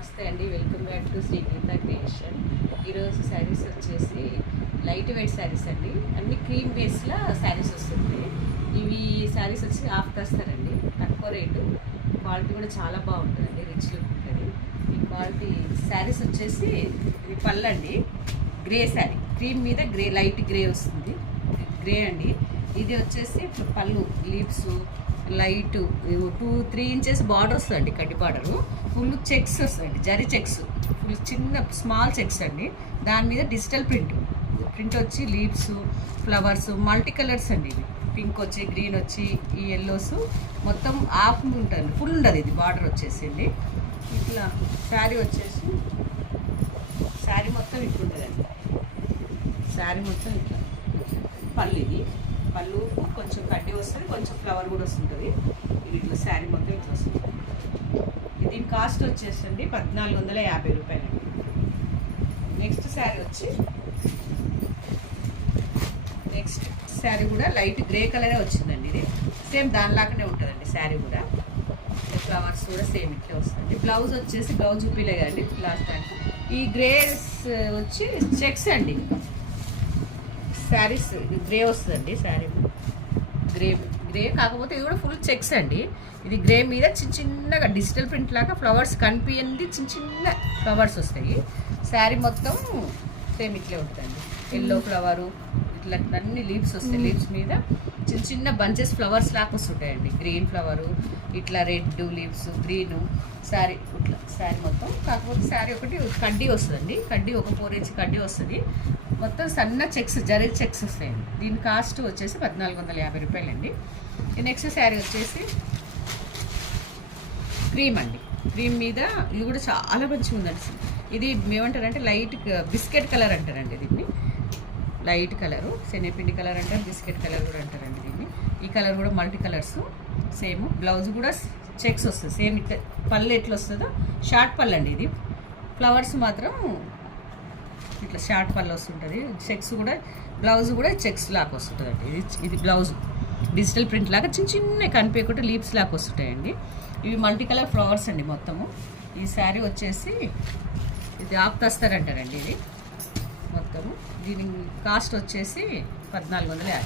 నమస్తే అండి, welcome back to Shri Geeta creation. ఈరోజు శారీస్ వచ్చేసి లైట్ వెయిట్ శారీస్ అండి, అన్ని క్రీమ్ బేస్లో శారీస్ వస్తుంది. ఇవి శారీస్ వచ్చి హాఫ్ తెస్తారండి, తక్కువ రేటు, క్వాలిటీ కూడా చాలా బాగుంటుందండి, రిచ్ లుక్ ఉంటుంది. ఈ క్వాలిటీ శారీస్ వచ్చేసి ఇది పళ్ళండి, గ్రే శారీ, క్రీమ్ మీద గ్రే, లైట్ గ్రే వస్తుంది, గ్రే అండి. ఇది వచ్చేసి పళ్ళు లీవ్స్ లైట్ 2-3 ఇంచెస్ బార్డర్ వస్తుందండి, కడ్డి బార్డరు, ఫుల్ చెక్స్ వస్తుందండి, జరీ చెక్స్, ఫుల్ చిన్న స్మాల్ చెక్స్ అండి. దాని మీద డిజిటల్ ప్రింట్ వచ్చి లీవ్స్ ఫ్లవర్స్ మల్టీ కలర్స్ అండి. ఇది పింక్ వచ్చి, గ్రీన్ వచ్చి, ఈ ఎల్లోస్ మొత్తం ఆఫ్ ఉంటుంది, ఫుల్ ఉండదు ఇది బార్డర్ వచ్చేసి అండి. ఇట్లా శారీ వచ్చేసి శారీ మొత్తం ఇట్లా ఉంటుందండి, శారీ మొత్తం ఇట్లా. పళ్ళు ఇది పళ్ళు కొంచెం కడ్డీ వస్తుంది, కొంచెం ఫ్లవర్ కూడా వస్తుంటుంది. ఇది ఇట్లా శారీ మొత్తం ఇట్లా వస్తుంది. దీని కాస్ట్ వచ్చేసండి 1450 రూపాయలండి. నెక్స్ట్ శారీ కూడా లైట్ గ్రే కలరే వచ్చిందండి. ఇది సేమ్ దానిలాగానే ఉంటుందండి శారీ కూడా, ఫ్లవర్స్ కూడా సేమ్ ఇట్లా వస్తుంది. బ్లౌజ్ వచ్చేసి బ్లౌజ్ చూపిలే కదండి లాస్ట్ టైం. ఈ గ్రేస్ వచ్చి చెక్స్ అండి, శారీస్ గ్రే వస్తుందండి, శారీ గ్రే కాకపోతే ఇది కూడా ఫుల్ చెక్స్ అండి. ఇది గ్రే మీద చిన్నగా డిజిటల్ ప్రింట్ లాగా ఫ్లవర్స్ కనిపించింది, చిన్న ఫ్లవర్స్ వస్తాయి. శారీ మొత్తం సేమ్ ఇట్లే ఉంటుందండి, ఎల్లో ఫ్లవరు ఇట్లా అన్ని లీవ్స్ వస్తాయి, లీవ్స్ మీద చిన్న బంచెస్ ఫ్లవర్స్ లాగా వస్తుంటాయండి. గ్రీన్ ఫ్లవరు ఇట్లా, రెడ్ లీవ్స్, గ్రీను శారీ ఇట్లా శారీ మొత్తం. కాకపోతే శారీ ఒకటి కడ్డీ వస్తుందండి, కడ్డీ ఒక 4 ఇంచ్ కడ్డీ వస్తుంది, మొత్తం సన్న చెక్స్, జరీ చెక్స్ వస్తాయండి. దీని కాస్ట్ వచ్చేసి 1450 రూపాయలండి. నెక్స్ట్ శారీ వచ్చేసి క్రీమ్ అండి, క్రీమ్ మీద ఇది కూడా చాలా మంచిగా ఉందండి. ఇది ఏమంటారంటే లైట్ బిస్కెట్ కలర్ అంటారండి దీన్ని, లైట్ కలరు, శనగపిండి కలర్ అంటారు, బిస్కెట్ కలర్ కూడా అంటారండి దీన్ని. ఈ కలర్ కూడా మల్టీ కలర్స్ సేమ్. బ్లౌజ్ కూడా చెక్స్ వస్తుంది సేమ్, ఇట్లా పళ్ళు ఎట్లా వస్తుందో షార్ట్ పళ్ళు అండి. ఇది ఫ్లవర్స్ మాత్రం ఇట్లా షార్ట్ పళ్ళు వస్తుంటుంది, చెక్స్ కూడా, బ్లౌజ్ కూడా చెక్స్ లాగా వస్తుంటుందండి. ఇది బ్లౌజ్ డిజిటల్ ప్రింట్ లాగా చిన్న కనిపించకుండా లీవ్స్ లాగా వస్తుంటాయండి. ఇవి మల్టీ కలర్ ఫ్లవర్స్ అండి మొత్తము. ఈ శారీ వచ్చేసి ఇది హాఫ్ తస్తారంటారండి ఇది మొత్తము. దీని కాస్ట్ వచ్చేసి 1450.